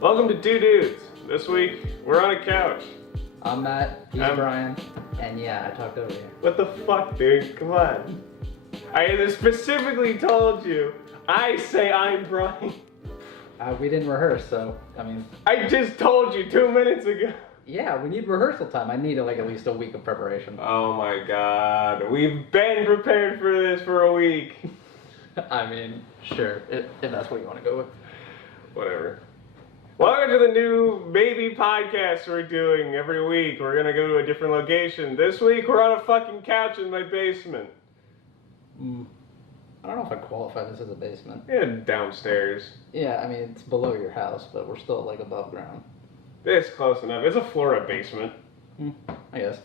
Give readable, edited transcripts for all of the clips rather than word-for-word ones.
Welcome to Two Dudes. This week, we're on a couch. I'm Matt, he's Brian, and yeah, I talked over you. What the fuck, dude? Come on. I specifically told you. I say I'm Brian. We didn't rehearse, so, I just told you 2 minutes ago. Yeah, we need rehearsal time. I need at least a week of preparation. Oh my god. We've been prepared for this for a week. Sure, if that's what you want to go with. Whatever. Welcome to the new baby podcast we're doing every week. We're gonna go to a different location. This week we're on a fucking couch in my basement. I don't know if I'd qualify this as a basement. Yeah, downstairs. Yeah, it's below your house, but we're still above ground. It's close enough. It's a Florida basement. I guess.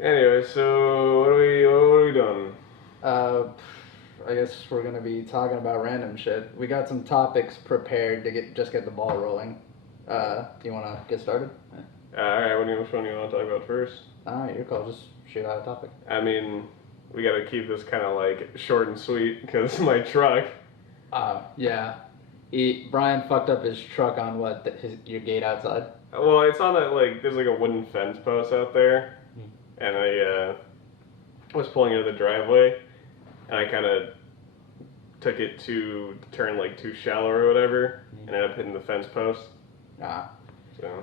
Anyway, so what are we doing? I guess we're gonna be talking about random shit. We got some topics prepared to get the ball rolling. Do you wanna get started? Alright, which one do you want to talk about first? Alright, your call. Just shoot out a topic. We gotta keep this kind of short and sweet because my truck. Yeah. Brian fucked up his truck on your gate outside? Well, it's on there's a wooden fence post out there, and I was pulling into the driveway, and I kind of took it to turn too shallow or whatever, and ended up hitting the fence post. So,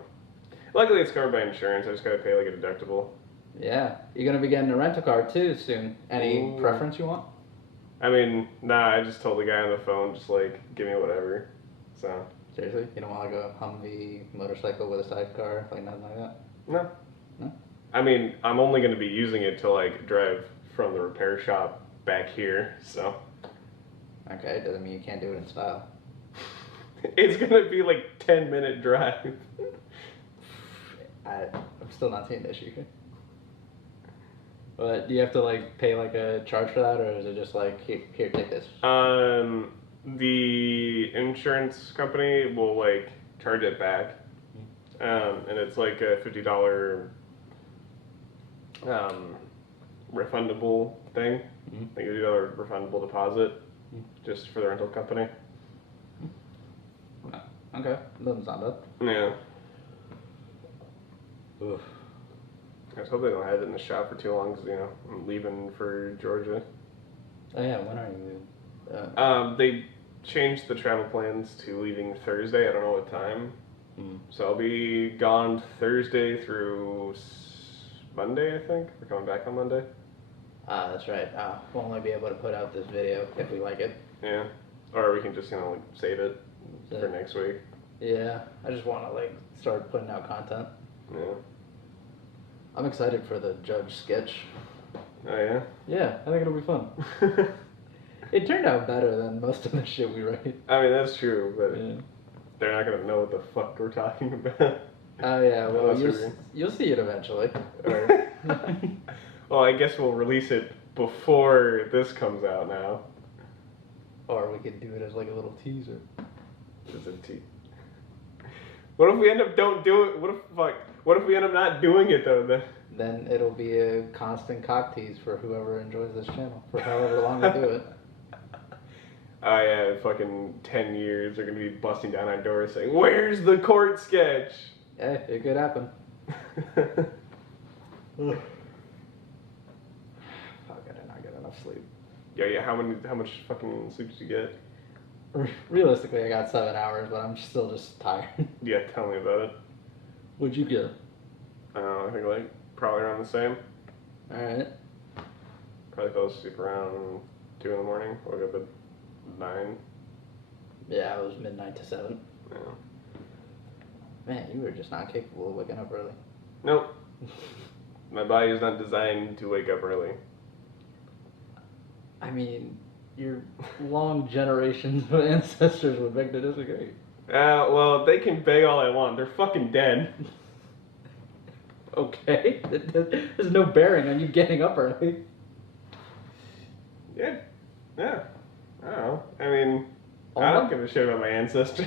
luckily it's covered by insurance. I just gotta pay a deductible. Yeah, you're gonna be getting a rental car too soon. Any preference you want? Nah, I just told the guy on the phone, just give me whatever. So. Seriously? You don't want a Humvee motorcycle with a sidecar, nothing like that? No. No? I'm only gonna be using it to drive from the repair shop back here, so. Okay, doesn't mean you can't do it in style. It's gonna be 10-minute drive. I'm still not seeing the issue here. But do you have to pay a charge for that, or is it just here, take this? The insurance company will charge it back, and it's a $50 refundable thing. $50 refundable deposit, just for the rental company. Okay, doesn't sound bad. Yeah. Oof. I just hope they don't have it in the shop for too long, because I'm leaving for Georgia. Oh yeah, when are you leaving? They changed the travel plans to leaving Thursday. I don't know what time. So I'll be gone Thursday through Monday, I think. We're coming back on Monday. That's right. We'll only be able to put out this video if we like it. Yeah. Or we can just, save it for next week. Yeah. I just want to, start putting out content. Yeah. I'm excited for the Judge sketch. Oh, yeah? Yeah, I think it'll be fun. It turned out better than most of the shit we write. That's true, but yeah. They're not going to know what the fuck we're talking about. Oh, yeah, well, you'll see it eventually. Or... Well, I guess we'll release it before this comes out now. Or we could do it as a little teaser. Just a What if we end up don't do it? What if we end up not doing it though? Then it'll be a constant cock tease for whoever enjoys this channel for however long we do it. Oh yeah, fucking 10 years they're gonna be busting down our doors saying, "Where's the court sketch?" Yeah, it could happen. Fuck, I did not get enough sleep. Yeah. How much fucking sleep did you get? Realistically, I got 7 hours, but I'm still just tired. Yeah, tell me about it. What'd you get? I think probably around the same. Alright. Probably fell asleep around 2 in the morning. Woke up at 9. Yeah, it was midnight to 7. Yeah. Man, you were just not capable of waking up early. Nope. My body is not designed to wake up early. Your long generations of ancestors would beg to disagree. Well, they can beg all I want. They're fucking dead. Okay. There's no bearing on you getting up early. Yeah. I don't know. I don't give a shit about my ancestors.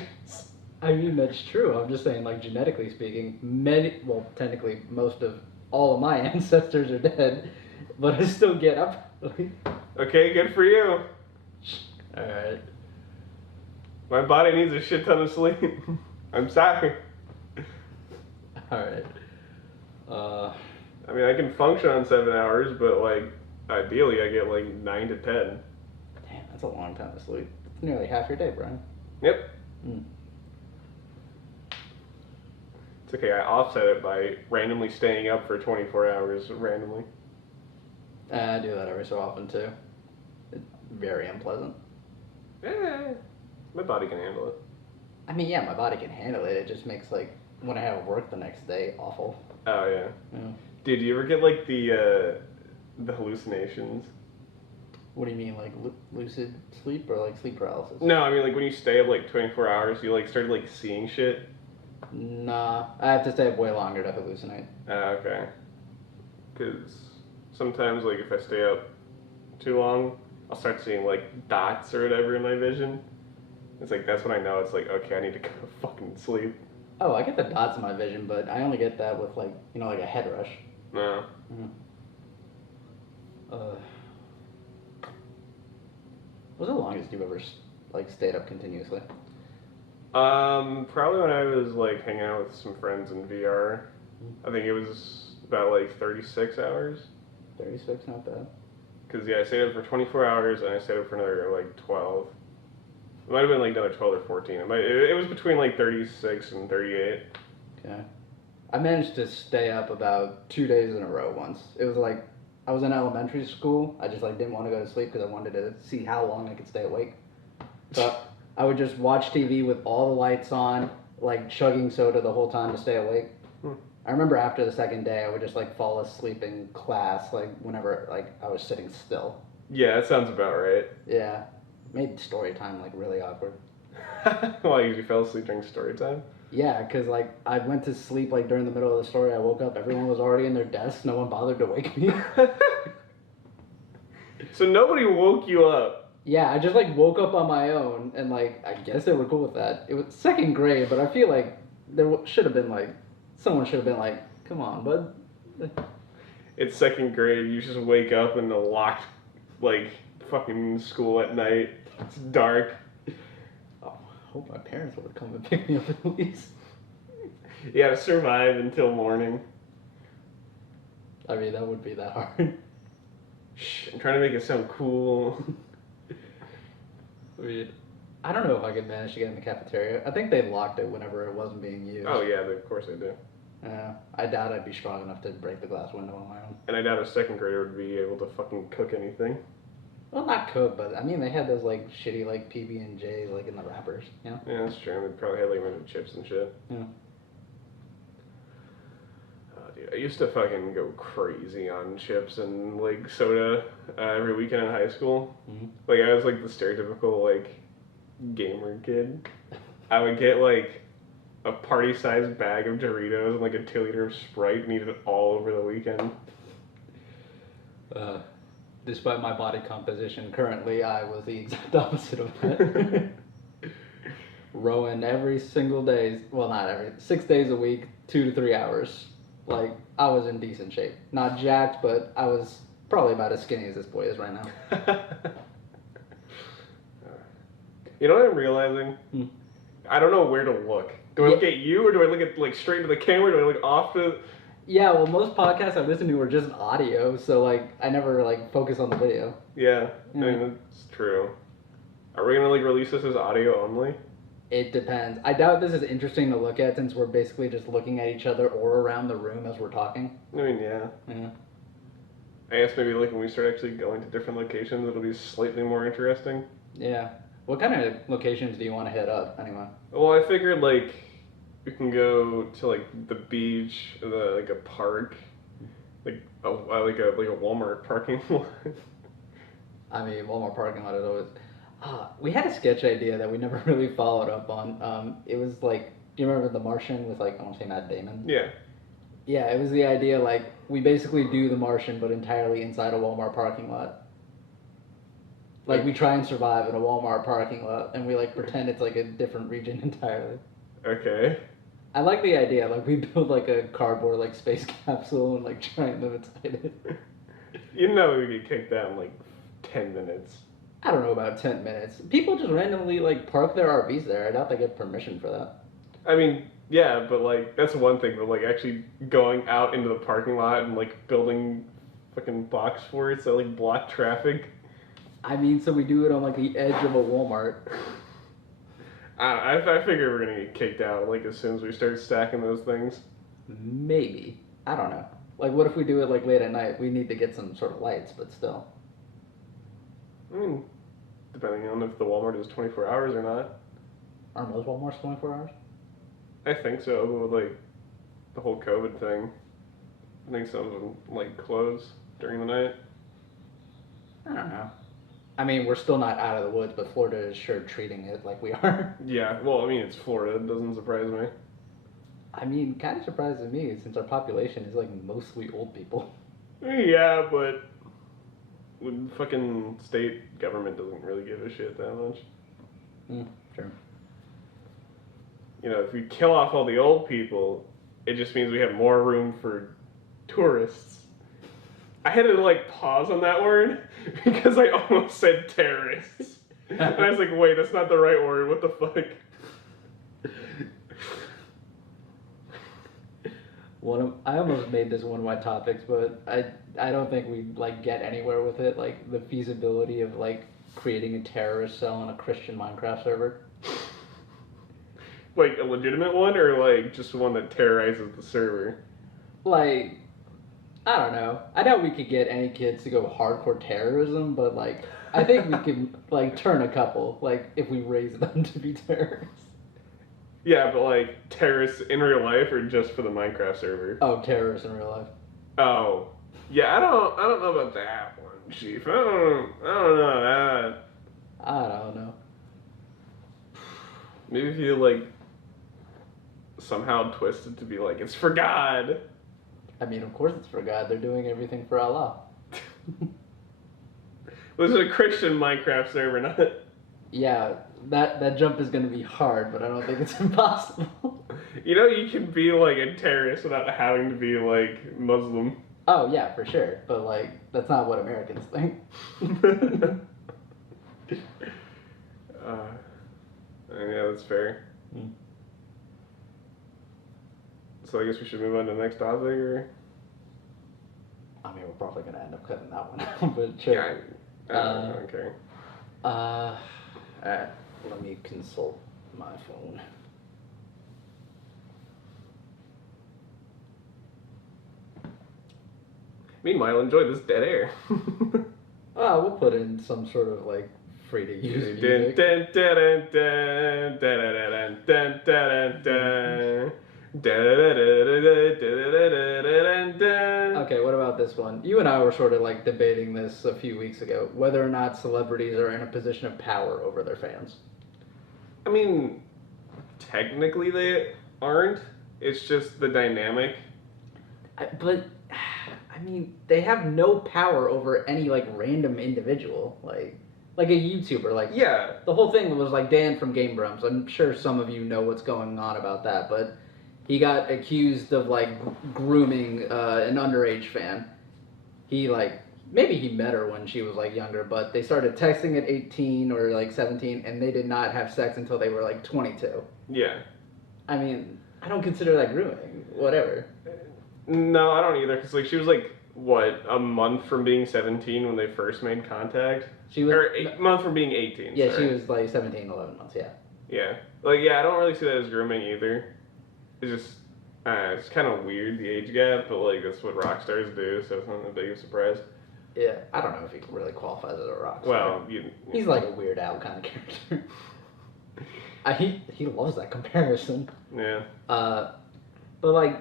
That's true. I'm just saying, genetically speaking, technically most of all of my ancestors are dead, but I still get up Okay, good for you. Alright. My body needs a shit ton of sleep. I'm sorry. Alright. I mean, I can function on 7 hours, but like, ideally, I get like 9 to 10. Damn, that's a long time to sleep. It's nearly half your day, Brian. Yep. Mm. It's okay. I offset it by randomly staying up for 24 hours randomly. I do that every so often too. It's very unpleasant. My body can handle it. I mean, yeah, my body can handle it. It just makes like when I have work the next day awful. Oh yeah. Yeah. Dude, do you ever get like the hallucinations? What do you mean, like lucid sleep or like sleep paralysis? No, I mean like when you stay up like 24 hours, you like start like seeing shit. Nah, I have to stay up way longer to hallucinate. Okay. Because sometimes like if I stay up too long, I'll start seeing like dots or whatever in my vision. It's like that's when I know it's like okay, I need to go fucking sleep. Oh, I get the dots in my vision, but I only get that with like like a head rush. No. Mm. What's the longest you've ever like stayed up continuously? Probably when I was like hanging out with some friends in VR. I think it was about like 36 hours. 36, not bad. Cause yeah, I stayed up for 24 hours and I stayed up for another like 12. It might have been like another 12 or 14. It was between like 36 and 38. Okay. I managed to stay up about 2 days in a row once. It was like I was in elementary school. I just like didn't want to go to sleep because I wanted to see how long I could stay awake. So I would just watch TV with all the lights on, like chugging soda the whole time to stay awake. I remember after the second day, I would just like fall asleep in class, like whenever like I was sitting still. Yeah, that sounds about right. Yeah, made story time like really awkward. Why, you fell asleep during story time? Yeah, because like I went to sleep like during the middle of the story. I woke up, everyone was already in their desks. No one bothered to wake me. So nobody woke you up. Yeah, I just like woke up on my own, and like I guess they were cool with that. It was second grade, but I feel like there should have been like someone should have been like, "Come on, bud." It's second grade. You just wake up in the locked, like fucking school at night. It's dark. Oh, I hope my parents would have come and picked me up at least. You gotta survive until morning. I mean, that would be that hard. Shh, I'm trying to make it sound cool. Weird. I don't know if I could manage to get in the cafeteria. I think they locked it whenever it wasn't being used. Oh yeah, of course they do. I doubt I'd be strong enough to break the glass window on my own. And I doubt a second grader would be able to fucking cook anything. Well, not cook, but I mean they had those like shitty like PB&Js like in the wrappers, you know? Yeah, that's true. They probably had like a bunch of chips and shit. Yeah. Oh, dude, I used to fucking go crazy on chips and like soda every weekend in high school. Mm-hmm. Like I was like the stereotypical like gamer kid. I would get like a party-sized bag of Doritos and like a 2-liter of Sprite and eat it all over the weekend. Despite my body composition currently, I was the exact opposite of that. Rowing every single day, well not every, 6 days a week, 2 to 3 hours. Like, I was in decent shape. Not jacked, but I was probably about as skinny as this boy is right now. You know what I'm realizing? I don't know where to look. Do I look at you or do I look at like straight to the camera? Do I look off to... Yeah, well, most podcasts I listen to are just audio, so like I never like focus on the video. Yeah, I mean that's true. Are we gonna like release this as audio only? It depends. I doubt this is interesting to look at since we're basically just looking at each other or around the room as we're talking. I mean, yeah. Yeah. I guess maybe like when we start actually going to different locations, it'll be slightly more interesting. Yeah. What kind of locations do you want to hit up anyway? Well, I figured like we can go to like the beach, like a park, like a Walmart parking lot. I mean, Walmart parking lot is always. We had a sketch idea that we never really followed up on. It was like, do you remember The Martian with like I want to say Matt Damon? Yeah. Yeah, it was the idea like we basically do The Martian but entirely inside a Walmart parking lot. Like we try and survive in a Walmart parking lot and we like pretend it's like a different region entirely. Okay. I like the idea. Like we build like a cardboard like space capsule and like try and live inside it. You know we get kicked out in like 10 minutes. I don't know about 10 minutes. People just randomly like park their RVs there. I doubt they get permission for that. I mean, yeah, but like that's one thing, but like actually going out into the parking lot and like building fucking box forts that like block traffic. I mean, so we do it on like the edge of a Walmart. I figure we're gonna get kicked out like as soon as we start stacking those things. Maybe. I don't know. Like, what if we do it like late at night? We need to get some sort of lights, but still. I mean, depending on if the Walmart is 24 hours or not. Aren't most Walmarts 24 hours? I think so, but with like the whole COVID thing, I think some of them like close during the night. I don't know. I mean, we're still not out of the woods, but Florida is sure treating it like we are. Yeah, well, I mean, it's Florida. It doesn't surprise me. I mean, kind of surprises me since our population is like mostly old people. Yeah, but the fucking state government doesn't really give a shit that much. Sure. You know, if we kill off all the old people, it just means we have more room for tourists. I had to like pause on that word because I almost said terrorists. And I was like, wait, that's not the right word. What the fuck? I almost made this one of my topics, but I don't think we like get anywhere with it. Like the feasibility of like creating a terrorist cell on a Christian Minecraft server. Like a legitimate one, or like just one that terrorizes the server? Like, I don't know. I doubt we could get any kids to go hardcore terrorism, but like I think we could like turn a couple, like if we raise them to be terrorists. Yeah, but like terrorists in real life or just for the Minecraft server? Oh, terrorists in real life. Oh. Yeah, I don't know about that one, Chief. I don't know that. I don't know. Maybe if you like somehow twist it to be like it's for God. I mean, of course it's for God. They're doing everything for Allah. This is a Christian Minecraft server, not. Yeah, that jump is gonna be hard, but I don't think it's impossible. You know, you can be like a terrorist without having to be like Muslim. Oh yeah, for sure. But like, that's not what Americans think. Yeah, that's fair. Mm. So I guess we should move on to the next topic, or? I mean, we're probably gonna end up cutting that one out, but sure. Yeah, I don't care. Alright, let me consult my phone. Meanwhile, enjoy this dead air. We'll put in some sort of like free to use music. Okay, what about this one? You and I were sort of like debating this a few weeks ago, whether or not celebrities are in a position of power over their fans. I mean, technically they aren't. It's just the dynamic. But I mean, they have no power over any like random individual, like a YouTuber. Like, Yeah. the whole thing was like Dan from Game Grumps. I'm sure some of you know what's going on about that, but he got accused of like grooming an underage fan. He like maybe he met her when she was like younger, but they started texting at 18 or like 17, and they did not have sex until they were like 22. Yeah. I mean, I don't consider that grooming. Whatever. No, I don't either. Because like she was like what, a month from being 17 when they first made contact. She was Or a month from being 18. Yeah, sorry. she was like 17, 11 months. Yeah. Yeah. Like, yeah, I don't really see that as grooming either. It's just, it's kind of weird, the age gap, but, like, that's what rock stars do, so it's not a big surprise. Yeah, I don't know if he really qualifies as a rock star. Well, he's like a Weird Al kind of character. He loves that comparison. Yeah. But, like,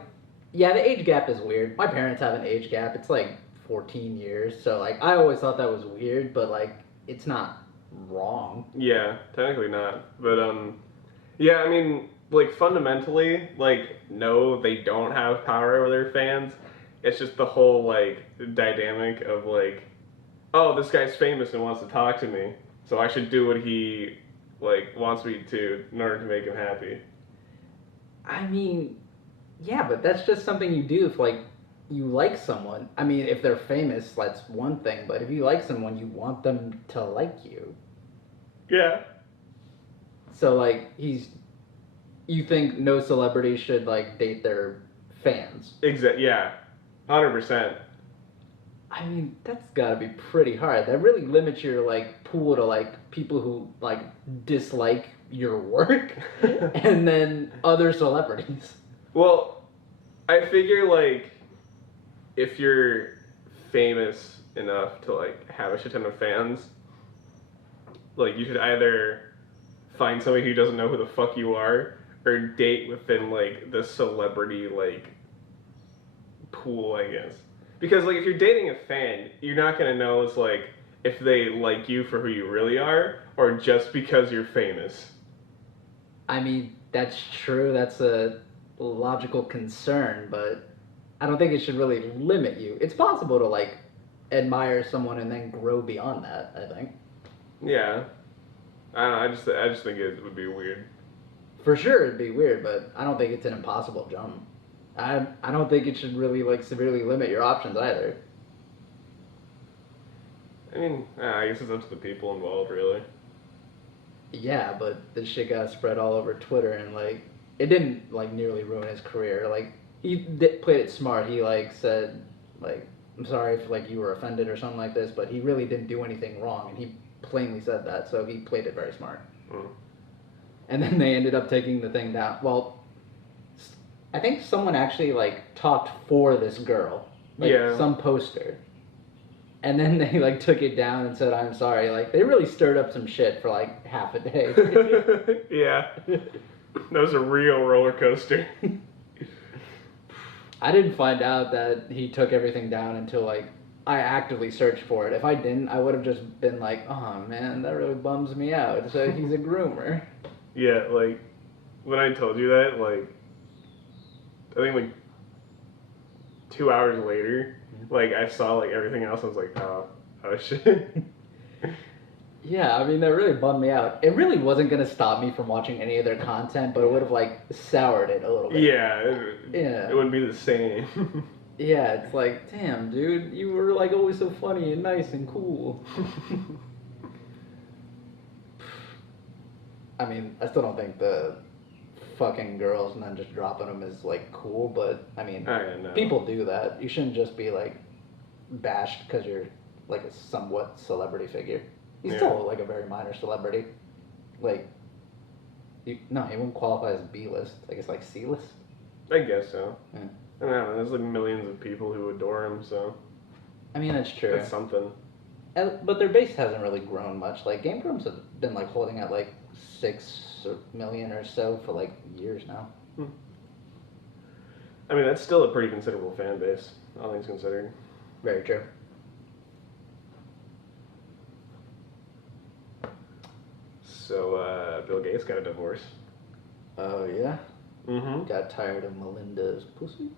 yeah, the age gap is weird. My parents have an age gap. It's, like, 14 years, so, like, I always thought that was weird, but, like, it's not wrong. Yeah, technically not. But, yeah, I mean, like, fundamentally, like, no, they don't have power over their fans. It's just the whole, like, dynamic of, like, oh, this guy's famous and wants to talk to me, so I should do what he, like, wants me to in order to make him happy. I mean, yeah, but that's just something you do if, like, you like someone, I mean, if they're famous, that's one thing, but if you like someone, you want them to like you. Yeah. So, like, you think no celebrity should, like, date their fans. Yeah. 100%. I mean, that's gotta be pretty hard. That really limits your, like, pool to, like, people who, like, dislike your work and then other celebrities. Well, I figure, like, if you're famous enough to, like, have a shit ton of fans, like, you should either find somebody who doesn't know who the fuck you are, or date within, like, the celebrity, like, pool, I guess. Because, like, if you're dating a fan, you're not gonna know, it's like, if they like you for who you really are, or just because you're famous. I mean, that's true. That's a logical concern, but I don't think it should really limit you. It's possible to, like, admire someone and then grow beyond that, I think. Yeah. I don't know, I just think it would be weird. For sure, it'd be weird, but I don't think it's an impossible jump. I don't think it should really, like, severely limit your options either. I mean, I guess it's up to the people involved, really. Yeah, but this shit got spread all over Twitter, and, like, it didn't, like, nearly ruin his career. Like, played it smart. He, like, said, like, I'm sorry if, like, you were offended or something like this, but he really didn't do anything wrong, and he plainly said that, so he played it very smart. Mm. And then they ended up taking the thing down. Well, I think someone actually, like, talked for this girl. Like, Yeah. some poster. And then they, like, took it down and said, I'm sorry. Like, they really stirred up some shit for, like, half a day. Yeah. That was a real roller coaster. I didn't find out that he took everything down until, like, I actively searched for it. If I didn't, I would have just been like, oh, man, that really bums me out. So he's a groomer. Yeah, like, when I told you that, like, I think, like, 2 hours later, like, I saw, like, everything else, I was like, oh shit. Yeah, I mean, that really bummed me out. It really wasn't going to stop me from watching any of their content, but it would have, like, soured it a little bit. Yeah, Yeah. it wouldn't be the same. Yeah, it's like, damn, dude, you were, like, always so funny and nice and cool. I mean, I still don't think the fucking girls and then just dropping them is, like, cool, but, I mean, No. people do that. You shouldn't just be, like, bashed because you're, like, a somewhat celebrity figure. He's still, like, a very minor celebrity. Like, no, he wouldn't qualify as B-list. I guess, like, C-list? I guess so. Yeah. I don't know, there's, like, millions of people who adore him, so I mean, that's true. that's something. But their base hasn't really grown much. Like, Game Grumps have been, like, holding at, like, 6 million or so for, like, years now. I mean, that's still a pretty considerable fan base, all things considered. Very true. So, Bill Gates got a divorce. Oh, yeah? Mm-hmm. Got tired of Melinda's pussy?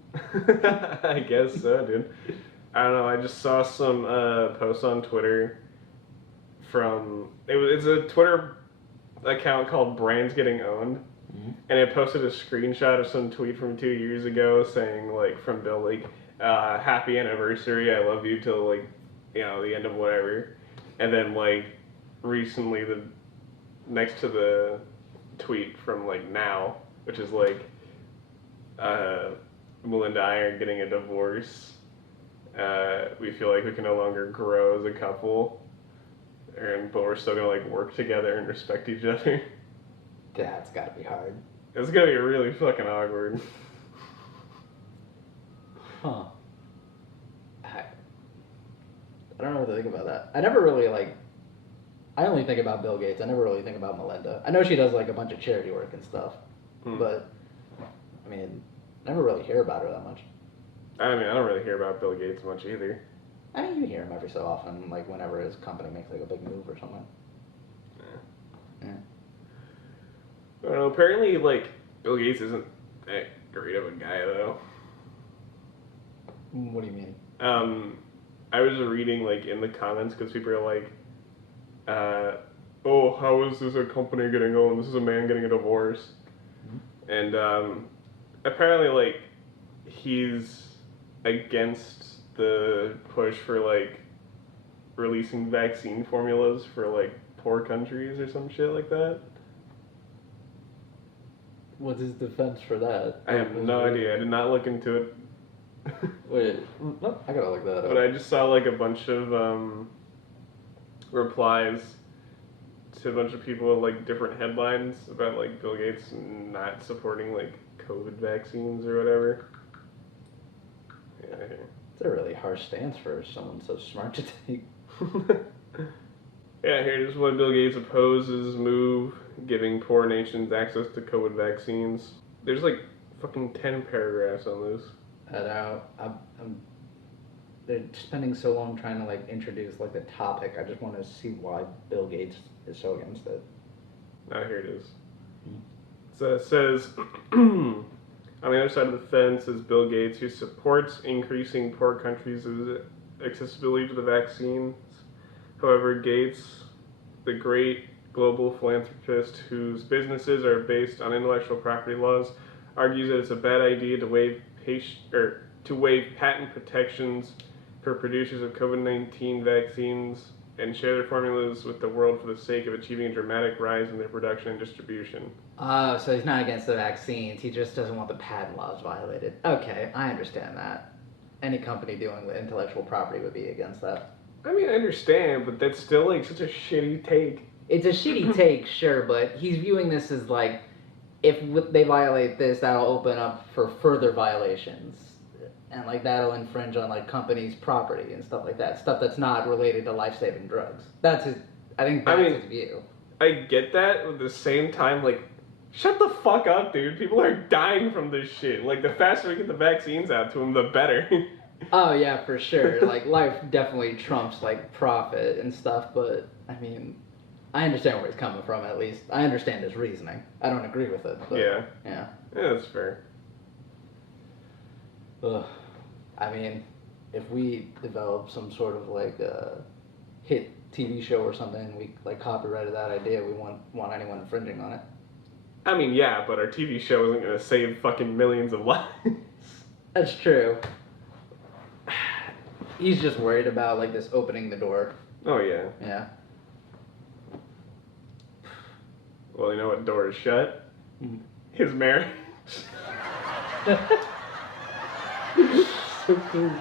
I guess so, dude. I don't know. I just saw some posts on Twitter from it's a Twitter account called Brands Getting Owned, and it posted a screenshot of some tweet from 2 years ago saying, like, from Bill, like, happy anniversary, I love you till, like, you know, the end of whatever. And then, like, recently, the next to the tweet from, like, now, which is like Melinda and I are getting a divorce. We feel like we can no longer grow as a couple, but we're still gonna, like, work together and respect each other. That's gotta be hard. It's gonna be really fucking awkward. Huh. I don't know what to think about that. I never really, like, I only think about Bill Gates. I never really think about Melinda. I know she does, like, a bunch of charity work and stuff, but, I mean, I never really hear about her that much. I mean, I don't really hear about Bill Gates much either. I mean, you hear him every so often, like, whenever his company makes, like, a big move or something. Yeah. I don't know, apparently, like, Bill Gates isn't that great of a guy, though. What do you mean? I was reading, like, in the comments, because people are like, oh, how is this a company getting owned? This is a man getting a divorce. And apparently, like, he's against the push for like releasing vaccine formulas for like poor countries or some shit like that. What's his defense for that? I have no idea. I did not look into it. Wait, no, I gotta look that up. But I just saw like a bunch of replies to a bunch of people with like different headlines about like Bill Gates not supporting like COVID vaccines or whatever. Yeah. It's a really harsh stance for someone so smart to take. Yeah, here's why Bill Gates opposes move giving poor nations access to COVID vaccines. There's like fucking 10 paragraphs on this. I know. They're spending so long trying to like introduce like the topic. I just want to see why Bill Gates is so against it. Ah, here it is. So it says, on the other side of the fence is Bill Gates, who supports increasing poor countries' accessibility to the vaccines. However, Gates, the great global philanthropist whose businesses are based on intellectual property laws, argues that it's a bad idea to waive patent protections for producers of COVID-19 vaccines and share their formulas with the world for the sake of achieving a dramatic rise in their production and distribution. Oh, so he's not against the vaccines. He just doesn't want the patent laws violated. Okay, I understand that. Any company dealing with intellectual property would be against that. I mean, I understand, but that's still like such a shitty take. It's a shitty take, sure, but he's viewing this as like, if they violate this, that'll open up for further violations. And like that'll infringe on like companies' property and stuff like that. Stuff that's not related to life-saving drugs. That's his, I think that's his view. I get that, but at the same time, like, shut the fuck up, dude. People are dying from this shit. Like, the faster we get the vaccines out to them, the better. Oh yeah, for sure. Like life definitely trumps like profit and stuff, but I mean, I understand where he's coming from at least. I understand his reasoning. I don't agree with it, but Yeah, that's fair. Ugh. I mean, if we develop some sort of like hit TV show or something, we like copyrighted that idea, we want anyone infringing on it. I mean, yeah, but our TV show isn't gonna save fucking millions of lives. That's true. He's just worried about like this opening the door. Oh yeah. Yeah. Well, you know what door is shut? Mm. His marriage. So cool.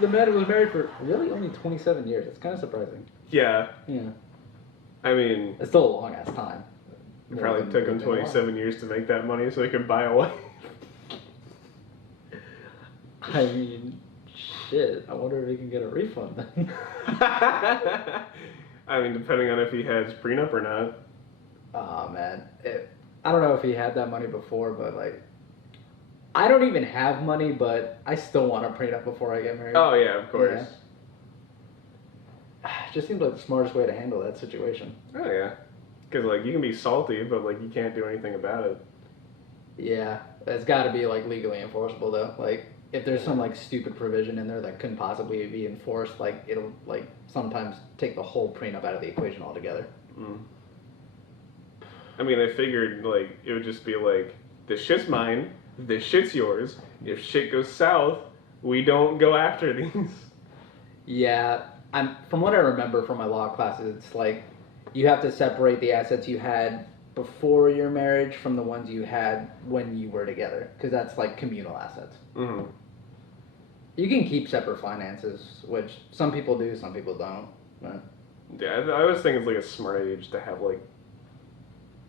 The man was married for really only 27 years. It's kind of surprising. Yeah. Yeah. I mean, It's still a long ass time. it probably took him 27 years to make that money so he could buy a wife. I mean, shit. I wonder if he can get a refund then. I mean, depending on if he has prenup or not. Oh man, I don't know if he had that money before, but like, I don't even have money, but I still want a prenup before I get married. Oh yeah, of course. Yeah. It just seems like the smartest way to handle that situation. Oh yeah, because like you can be salty, but like you can't do anything about it. Yeah, it's got to be like legally enforceable though. Like, if there's some like stupid provision in there that couldn't possibly be enforced, like it'll like sometimes take the whole prenup out of the equation altogether. Mm. I mean, I figured like it would just be like, this shit's mine, this shit's yours. If shit goes south, we don't go after these. Yeah, from what I remember from my law classes, it's like you have to separate the assets you had before your marriage from the ones you had when you were together, because that's like communal assets. Mm-hmm. You can keep separate finances, which some people do, some people don't. But Yeah, I always think it's like a smart idea just to have like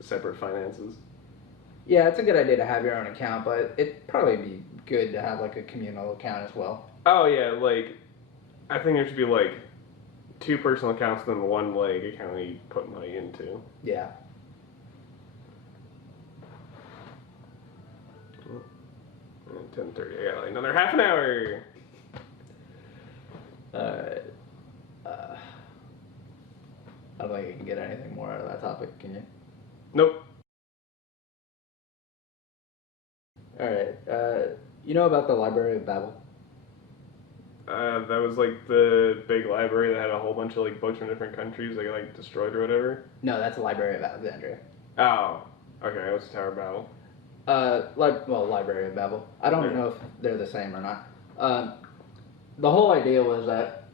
separate finances. yeah, it's a good idea to have your own account, but it'd probably be good to have like a communal account as well. Oh yeah, like I think there should be like 2 personal accounts and then 1 like account you put money into. Yeah. 10:30. I got like another half an hour. Alright. I don't think you can get anything more out of that topic, can you? Nope. Alright. You know about the Library of Babel? That was like the big library that had a whole bunch of like books from different countries that got like destroyed or whatever. No, that's the Library of Alexandria. Oh, okay. That was Tower of Babel. Library of Babel. I don't know if they're the same or not. The whole idea was that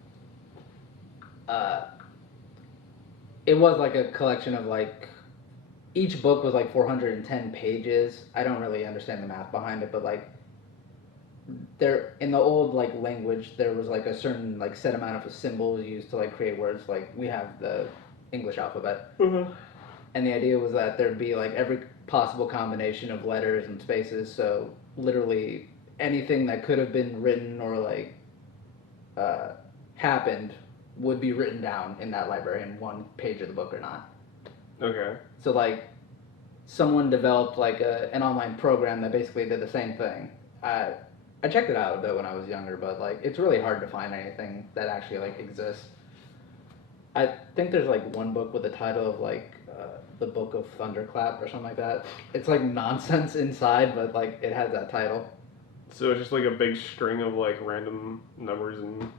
it was like a collection of like each book was like 410 pages. I don't really understand the math behind it, but like there in the old like language there was like a certain like set amount of symbols used to like create words. Like we have the English alphabet, and the idea was that there'd be like every possible combination of letters and spaces. So literally anything that could have been written or like happened would be written down in that library in one page of the book or not. Okay. So like someone developed like an online program that basically did the same thing. I checked it out though when I was younger, but like it's really hard to find anything that actually like exists. I think there's like one book with the title of like the Book of Thunderclap or something like that. It's like nonsense inside, but like it has that title. So it's just like a big string of like random numbers and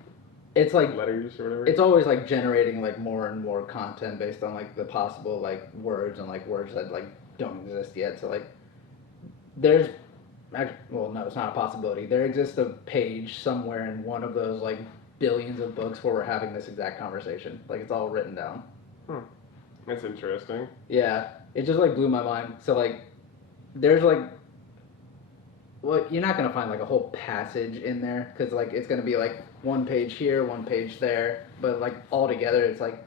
It's like letters or whatever. it's always like generating like more and more content based on like the possible like words and like words that like don't exist yet. So like there's well no, it's not a possibility. There exists a page somewhere in one of those like billions of books where we're having this exact conversation. Like it's all written down. That's interesting. Yeah, it just like blew my mind. So like there's like well, you're not gonna find like a whole passage in there because like it's gonna be like one page here, one page there, but like all together, it's like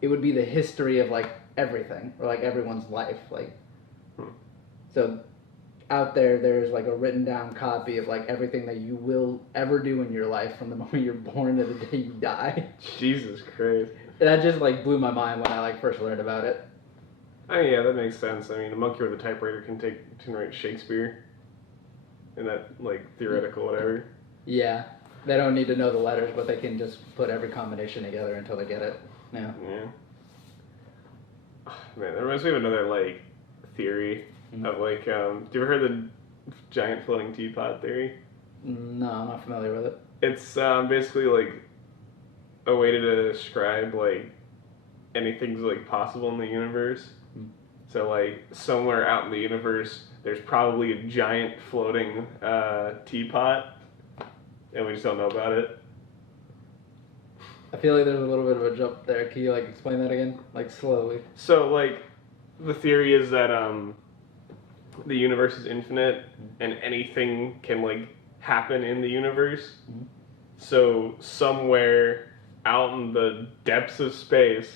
it would be the history of like everything or like everyone's life. Like, so out there's like a written down copy of like everything that you will ever do in your life from the moment you're born to the day you die. Jesus Christ. That just like blew my mind when I like first learned about it. I mean, yeah, that makes sense. I mean, a monkey with a typewriter can write Shakespeare. In that, like, theoretical whatever. Yeah. They don't need to know the letters, but they can just put every combination together until they get it. Yeah. Yeah. Man, that reminds me of another, like, theory of, like, do you ever heard the giant floating teapot theory? No, I'm not familiar with it. It's basically, like, a way to describe, like, anything's, like, possible in the universe. So, like, somewhere out in the universe, there's probably a giant floating teapot, and we just don't know about it. I feel like there's a little bit of a jump there. Can you, like, explain that again? Like, slowly. So, like, the theory is that the universe is infinite, and anything can, like, happen in the universe. So, somewhere out in the depths of space,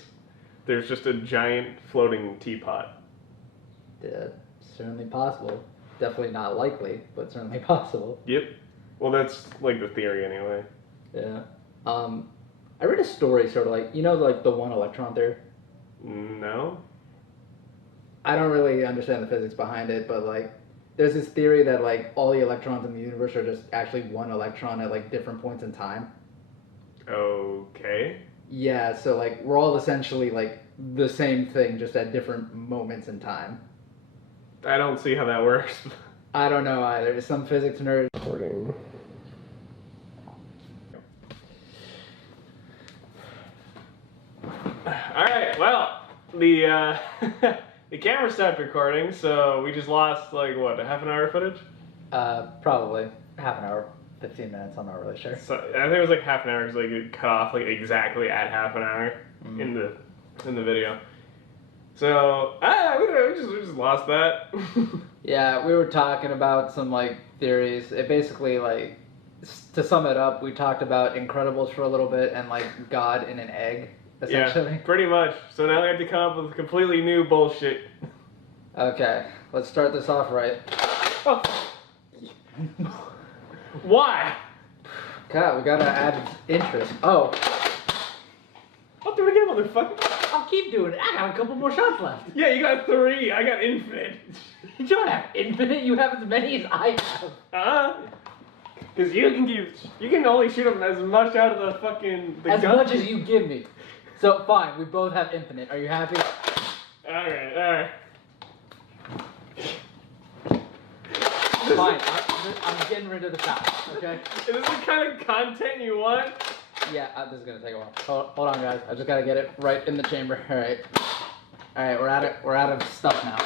there's just a giant floating teapot. Yeah, certainly possible. Definitely not likely, but certainly possible. Yep. Well, that's like the theory anyway. Yeah. I read a story sort of like, you know, like the one electron theory? No? I don't really understand the physics behind it, but like there's this theory that like all the electrons in the universe are just actually one electron at like different points in time. Okay. Yeah, so like we're all essentially like the same thing just at different moments in time. I don't see how that works. I don't know either. Some physics nerd. Recording. Alright, well, the the camera stopped recording, so we just lost like what, a half an hour of footage? Probably half an hour, 15 minutes. I'm not really sure. So I think it was like half an hour because like it cut off like exactly at half an hour in the video. So we just lost that. Yeah, we were talking about some like theories. It basically like to sum it up, we talked about Incredibles for a little bit and like God in an egg, essentially. Yeah, pretty much. So now we have to come up with completely new bullshit. Okay, let's start this off right. Oh. Why? God, we gotta add interest. Oh. I'll do it again, motherfucker. I'll keep doing it. I got a couple more shots left. Yeah, you got 3. I got infinite. You don't have infinite. You have as many as I have. Because you can only shoot them as much out of the fucking as gun. much as you give me. So fine, we both have infinite. Are you happy? Alright. Fine, I'm getting rid of the shots, okay? Is this the kind of content you want? Yeah, this is gonna take a while. Hold on, guys. I just gotta get it right in the chamber. All right, we're out of stuff now.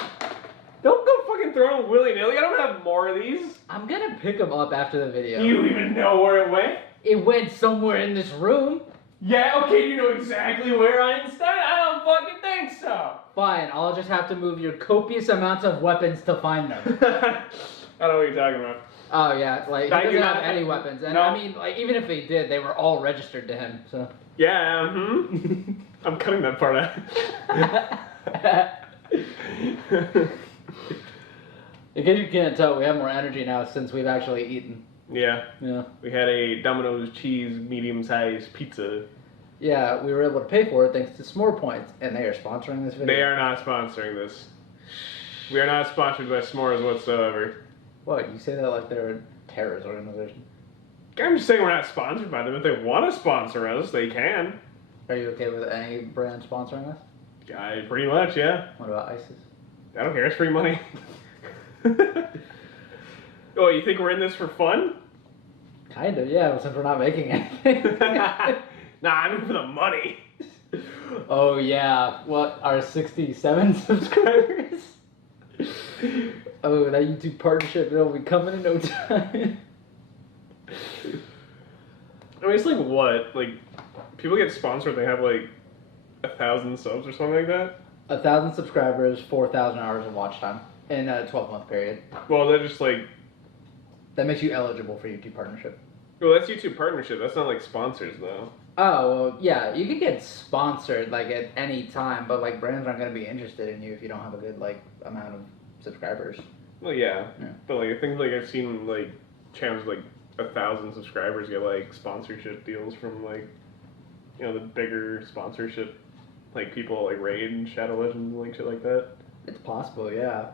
Don't go fucking throwing them willy-nilly? I don't have more of these. I'm gonna pick them up after the video. Do you even know where it went? It went somewhere in this room. Yeah, okay, you know exactly where, Einstein? I don't fucking think so. Fine, I'll just have to move your copious amounts of weapons to find them. I don't know what you're talking about. Oh yeah, like he I do doesn't have not- any weapons, and No. I mean, like even if he did, they were all registered to him. So. Yeah, I'm cutting that part out. In case you can't tell, we have more energy now since we've actually eaten. Yeah, Yeah. we had a Domino's cheese medium-sized pizza. Yeah, we were able to pay for it thanks to S'more Points, and they are sponsoring this video. They are not sponsoring this. We are not sponsored by S'mores whatsoever. What? You say that like they're a terrorist organization? I'm just saying we're not sponsored by them. If they want to sponsor us, they can. Are you okay with any brand sponsoring us? Yeah, pretty much, yeah. What about ISIS? I don't care. It's free money. Oh, you think we're in this for fun? Kind of, yeah, since we're not making anything. Nah, I'm in for the money. Oh yeah, what, our 67 subscribers? Oh, that YouTube partnership, it'll be coming in no time. I mean, it's like what? Like, people get sponsored, they have like 1,000 subs or something like that? 1,000 subscribers, 4,000 hours of watch time in a 12-month period. Well, they're just like, That makes you eligible for YouTube partnership. well, that's YouTube partnership. That's not like sponsors, though. Oh, well, yeah, you can get sponsored, like, at any time, but, like, brands aren't going to be interested in you if you don't have a good, like, amount of subscribers. Well, yeah. Yeah. But like, I think like I've seen like channels with, like 1,000 subscribers get like sponsorship deals from like, you know, the bigger sponsorship, like people like Raid and Shadow Legends and like shit like that. It's possible, yeah.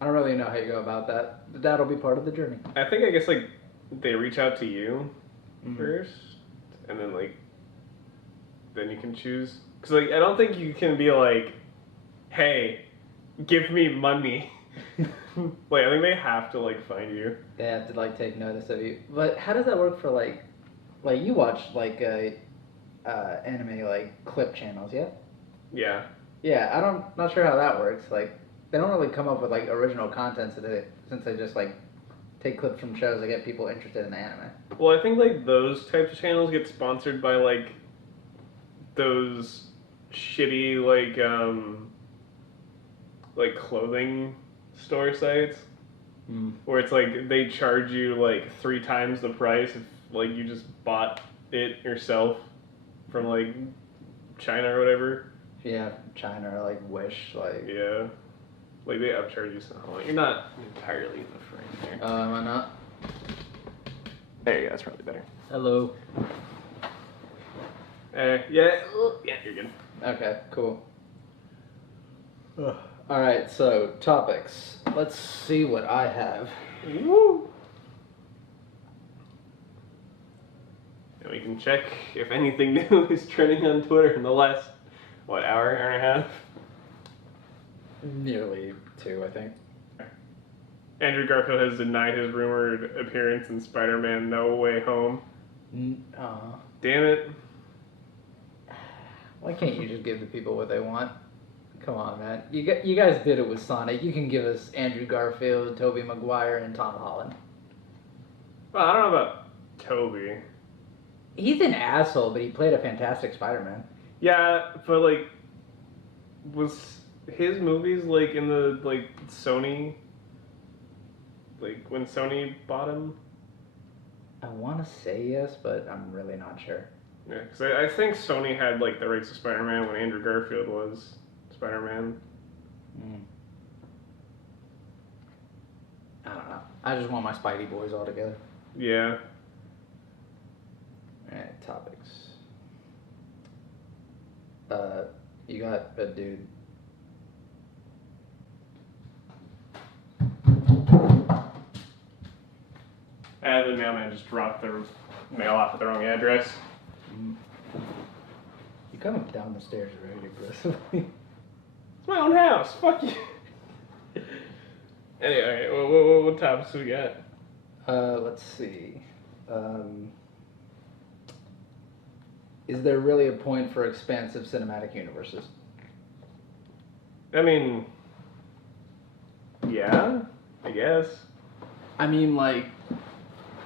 I don't really know how you go about that. But that'll be part of the journey. I think I guess like they reach out to you Mhm. first, and then like then you can choose. Cause like I don't think you can be like, hey, give me money. Like I think they have to like find you. They have to, like, take notice of you. But how does that work for, like you watch, like, anime, like, clip channels, yeah? Yeah. Yeah, not sure how that works. Like, they don't really come up with, like, original content since they just, like, take clips from shows that get people interested in the anime. Well, I think like those types of channels get sponsored by like those shitty like clothing store sites where it's like they charge you like 3 times the price if like you just bought it yourself from like China or whatever. Yeah, China or, like, Wish, like... Yeah. Like they upcharge you somehow. You're not entirely in the frame here. Am I not? There you go, that's probably better. Hello. Yeah, you're good. Okay, cool. Alright, so, topics. Let's see what I have. Woo! And we can check if anything new is trending on Twitter in the last, hour and a half? Nearly 2, I think. Andrew Garfield has denied his rumored appearance in Spider-Man No Way Home. Damn it. Why can't you just give the people what they want? Come on, man. You guys did it with Sonic. You can give us Andrew Garfield, Tobey Maguire, and Tom Holland. Well, I don't know about Toby. He's an asshole, but he played a fantastic Spider-Man. Yeah, but like, was his movies like in the like Sony, like when Sony bought him? I want to say yes, but I'm really not sure. Yeah, because I think Sony had like the rights to Spider-Man when Andrew Garfield was Spider-Man. I don't know. I just want my Spidey boys all together. Yeah. Alright, topics. You got a dude. The mailman just dropped the mail off at the wrong address. You coming down the stairs very aggressively. It's my own house. Fuck you. Anyway, what topics we got? Let's see. Is there really a point for expansive cinematic universes? I mean, Yeah, I guess. I mean, like,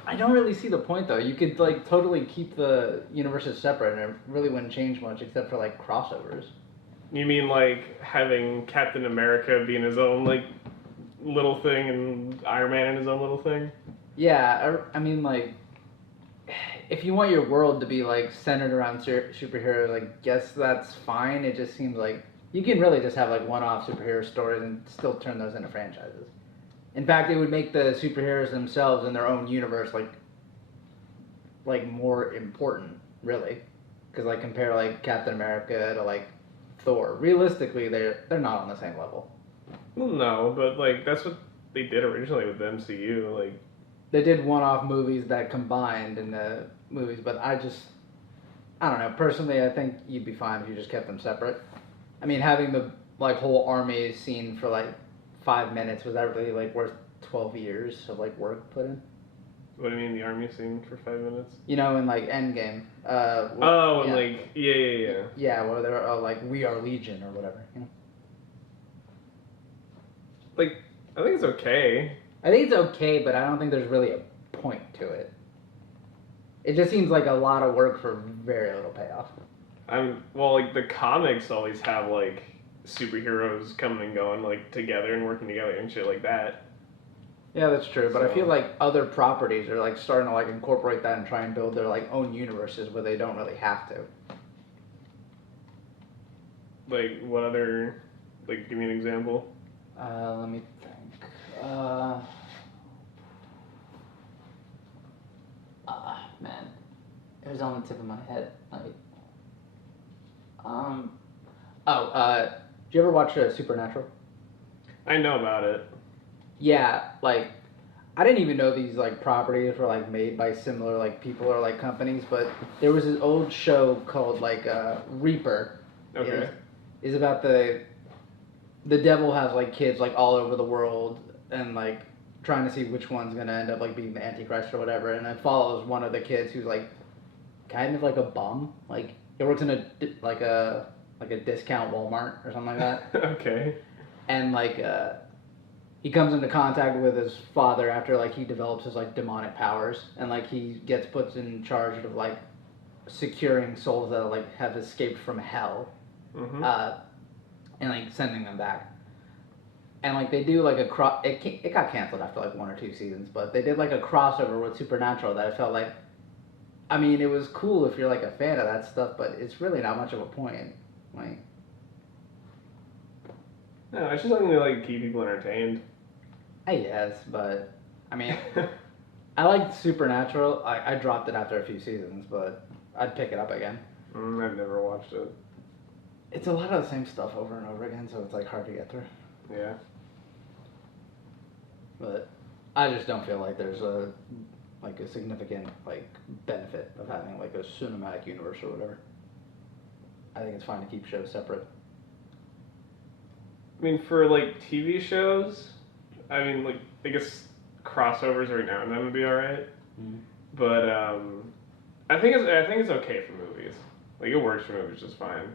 I don't really see the point though. You could like totally keep the universes separate, and it really wouldn't change much except for like crossovers. You mean like having Captain America be in his own like little thing and Iron Man in his own little thing? Yeah, I mean, like, if you want your world to be like centered around superheroes, like, guess that's fine. It just seems like you can really just have like one-off superhero stories and still turn those into franchises. In fact, it would make the superheroes themselves in their own universe like more important, really, because like compare like Captain America to like Thor. Realistically, they're not on the same level. Well, no, but like that's what they did originally with the MCU. Like, They did one-off movies that combined in the movies, but I don't know. Personally, I think you'd be fine if you just kept them separate. I mean, having the like whole army scene for like 5 minutes, was that really like worth 12 years of like work put in? what do you mean the army scene for 5 minutes? You know, in like Endgame. Oh, yeah. like yeah. Yeah, where they're like, we are Legion or whatever. You know? Like, I think it's okay. I think it's okay, but I don't think there's really a point to it. It just seems like a lot of work for very little payoff. Well, like the comics always have like superheroes coming and going like together and working together and shit like that. Yeah, that's true, but I So- feel like other properties are like starting to like incorporate that and try and build their like own universes where they don't really have to. Like, what other? Like, give me an example. Let me think. Man, it was on the tip of my head. Did you ever watch Supernatural? I know about it. Yeah, like, I didn't even know these like properties were like made by similar like people or like companies, but there was this old show called like Reaper. Okay. Is about the devil has like kids like all over the world and like trying to see which one's gonna end up like being the Antichrist or whatever, and it follows one of the kids who's like kind of like a bum, like he works in a discount Walmart or something like that, Okay. and like he comes into contact with his father after like he develops his like demonic powers, and like he gets put in charge of like securing souls that like have escaped from hell, Mm-hmm. and like sending them back. And like they do like it got canceled after like 1 or 2 seasons, but they did like a crossover with Supernatural that I felt like, I mean, it was cool if you're like a fan of that stuff, but it's really not much of a point. Like, No, it's just something to like keep people entertained. I guess, but I mean, I liked Supernatural. I dropped it after a few seasons, but I'd pick it up again. I've never watched it. It's a lot of the same stuff over and over again, so it's like hard to get through. Yeah. But I just don't feel like there's a significant like benefit of having like a cinematic universe or whatever. I think it's fine to keep shows separate. I mean, for like TV shows, I mean, like I guess crossovers right now and then would be all right. But I think it's okay for movies. Like it works for movies just fine.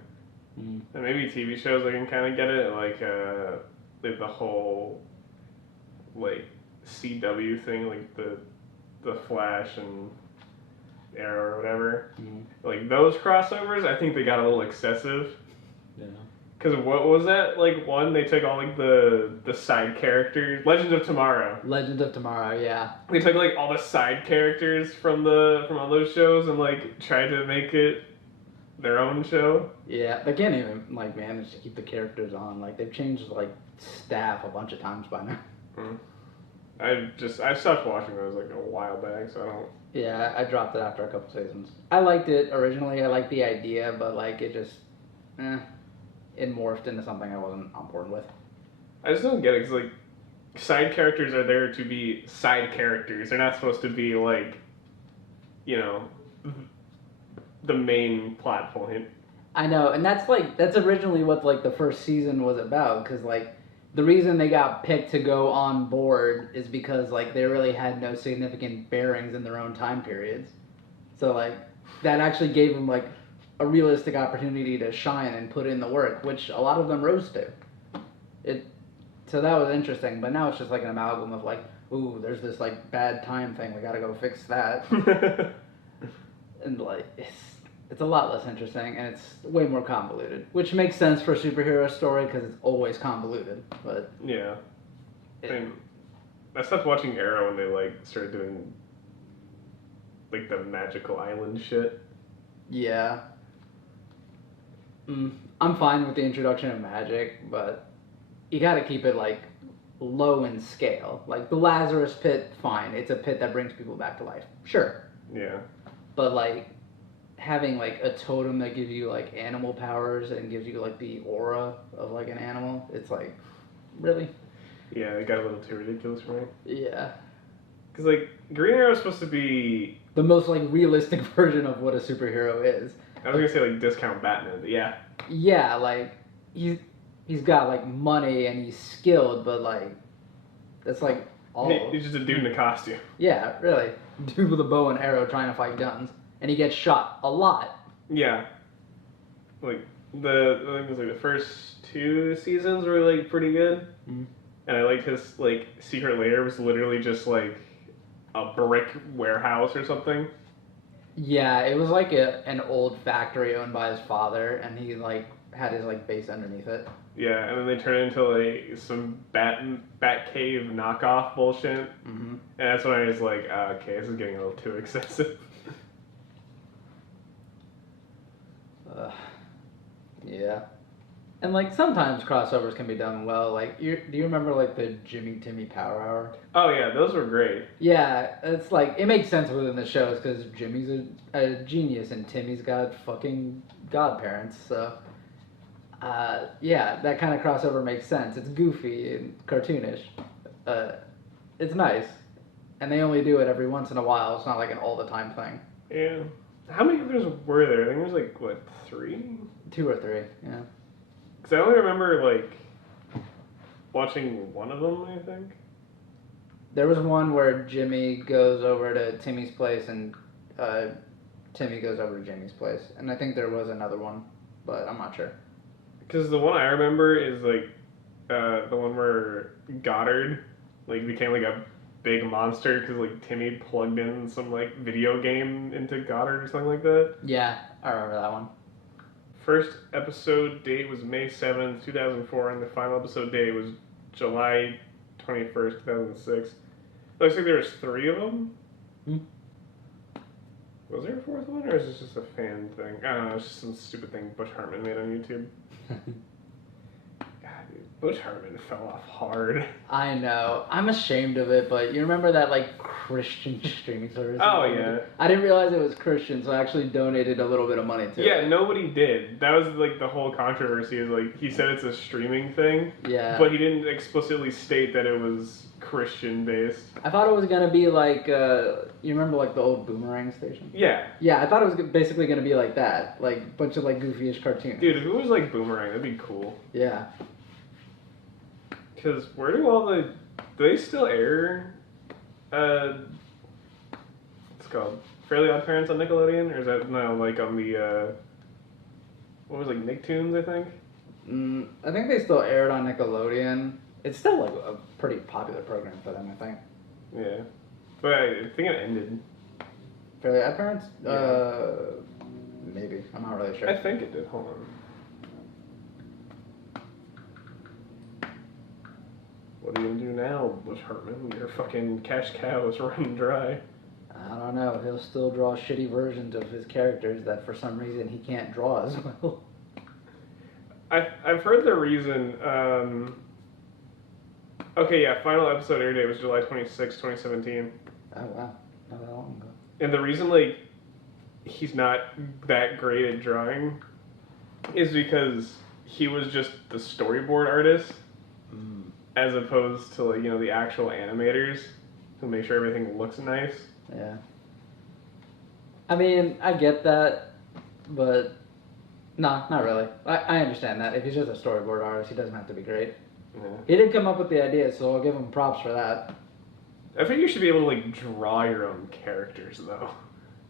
And maybe TV shows I can kind of get it, like the whole like CW thing, like the Flash and Arrow or whatever. Like those crossovers, I think they got a little excessive. Yeah. Because what was that? Like one, they took all like the side characters. Legends of Tomorrow. Legends of Tomorrow, yeah. They took like all the side characters from all those shows and like tried to make it their own show. Yeah, they can't even like manage to keep the characters on. Like they've changed like staff a bunch of times by now. I stopped watching those like a while back, so I don't. Yeah, I dropped it after a couple seasons. I liked it originally. I liked the idea, but like it just, it morphed into something I wasn't on board with. I just don't get it, 'cause like side characters are there to be side characters. They're not supposed to be like, you know, the main plot point. I know, and that's originally what like the first season was about, because like the reason they got picked to go on board is because like they really had no significant bearings in their own time periods, so like that actually gave them like a realistic opportunity to shine and put in the work, which a lot of them rose to. So that was interesting, but now it's just like an amalgam of like, ooh, there's this like bad time thing. We gotta go fix that, and like it's a lot less interesting and it's way more convoluted, which makes sense for a superhero story because it's always convoluted. But yeah, I stopped watching Arrow when they like started doing like the magical island shit. Yeah. I'm fine with the introduction of magic, but you gotta keep it like low in scale. Like the Lazarus pit, fine. It's a pit that brings people back to life. Sure. Yeah. But like having like a totem that gives you like animal powers and gives you like the aura of like an animal, it's like, really? Yeah, it got a little too ridiculous for me. Yeah. Because like Green Arrow is supposed to be the most like realistic version of what a superhero is. I was gonna say like discount Batman, but yeah. Yeah, like he's got like money and he's skilled, but like that's like all. He's just a dude in a costume. Yeah, really, dude with a bow and arrow trying to fight guns, and he gets shot a lot. Yeah. Like I think it was like the first 2 seasons were like pretty good, and I liked his like secret lair was literally just like a brick warehouse or something. Yeah, it was like an old factory owned by his father, and he like had his like base underneath it. Yeah, and then they turned it into like some bat cave knockoff bullshit, and that's when I was like, okay, this is getting a little too excessive. Yeah, and like sometimes crossovers can be done well. Like, do you remember like the Jimmy Timmy Power Hour? Oh yeah, those were great. Yeah, it's like it makes sense within the shows because Jimmy's a genius and Timmy's got fucking godparents. So, yeah, that kind of crossover makes sense. It's goofy and cartoonish. It's nice, and they only do it every once in a while. It's not like an all the time thing. Yeah. How many others were there? I think there was like what 3? 2 or 3. Yeah. Because I only remember like watching one of them. I think. There was one where Jimmy goes over to Timmy's place and Timmy goes over to Jimmy's place. And I think there was another one, but I'm not sure. Because the one I remember is like the one where Goddard like became like a big monster because like Timmy plugged in some like video game into Goddard or something like that. Yeah, I remember that one. First episode date was May 7th, 2004, and the final episode date was July 21st, 2006. Looks like there was 3 of them. Was there a 4th one, or is this just a fan thing? I don't know, it's just some stupid thing Bush Hartman made on YouTube. God, dude, Bush Hartman fell off hard. I know. I'm ashamed of it, but you remember that like Christian streaming service? Oh, yeah. I didn't realize it was Christian, so I actually donated a little bit of money to it. Yeah, nobody did. That was like the whole controversy is like he said it's a streaming thing. Yeah. But he didn't explicitly state that it was Christian based. I thought it was gonna be like you remember like the old Boomerang station? Yeah. Yeah, I thought it was basically gonna be like that, like a bunch of like goofy-ish cartoons. Dude, if it was like Boomerang, that'd be cool. Yeah. Because where do all the... Do they still air... what's it called? Fairly Odd Parents on Nickelodeon? Or is that now like on the... what was it, like Nicktoons, I think? I think they still air it on Nickelodeon. It's still like a pretty popular program for them, I think. Yeah. But I think it ended. Fairly Odd Parents? Yeah. Maybe. I'm not really sure. I think it did. Hold on. What are you gonna do now, Bush Hartman? Your fucking cash cow is running dry. I don't know. He'll still draw shitty versions of his characters that for some reason he can't draw as well. I've heard the reason. Okay, yeah, final episode air date was July 26, 2017. Oh, wow. Not that long ago. And the reason, like, he's not that great at drawing is because he was just the storyboard artist as opposed to, like, you know, the actual animators who make sure everything looks nice. Yeah. I mean, I get that, but no, not really. I understand that. If he's just a storyboard artist, he doesn't have to be great. Yeah. He did come up with the idea, so I'll give him props for that. I think you should be able to, like, draw your own characters, though.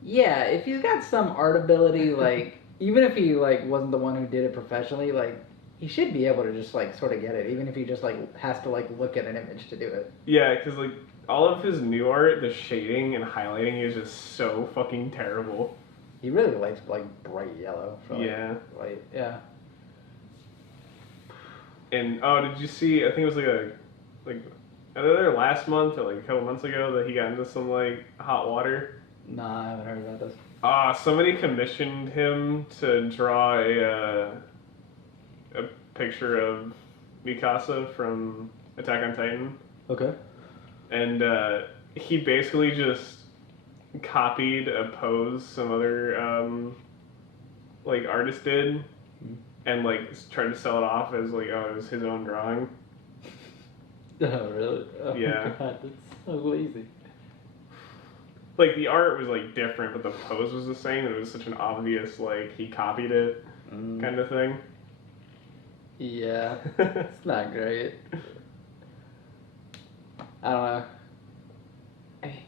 Yeah, if he's got some art ability, like, even if he, like, wasn't the one who did it professionally, like, he should be able to just like sort of get it, even if he just like has to like look at an image to do it. Yeah, because like all of his new art, the shading and highlighting is just so fucking terrible. He really likes like bright yellow. For, like, Yeah. Light. Yeah. And oh, did you see? I think it was like either last month or like a couple months ago that he got into some like hot water. Nah, I haven't heard about this. Somebody commissioned him to draw a picture of Mikasa from Attack on Titan, Okay. and he basically just copied a pose some other like artist did, and like tried to sell it off as like, oh, it was his own drawing. Oh really? Oh, Yeah. God, that's so lazy. Like the art was like different, but the pose was the same. It was such an obvious like he copied it kind of thing. Yeah, it's not great. I don't know.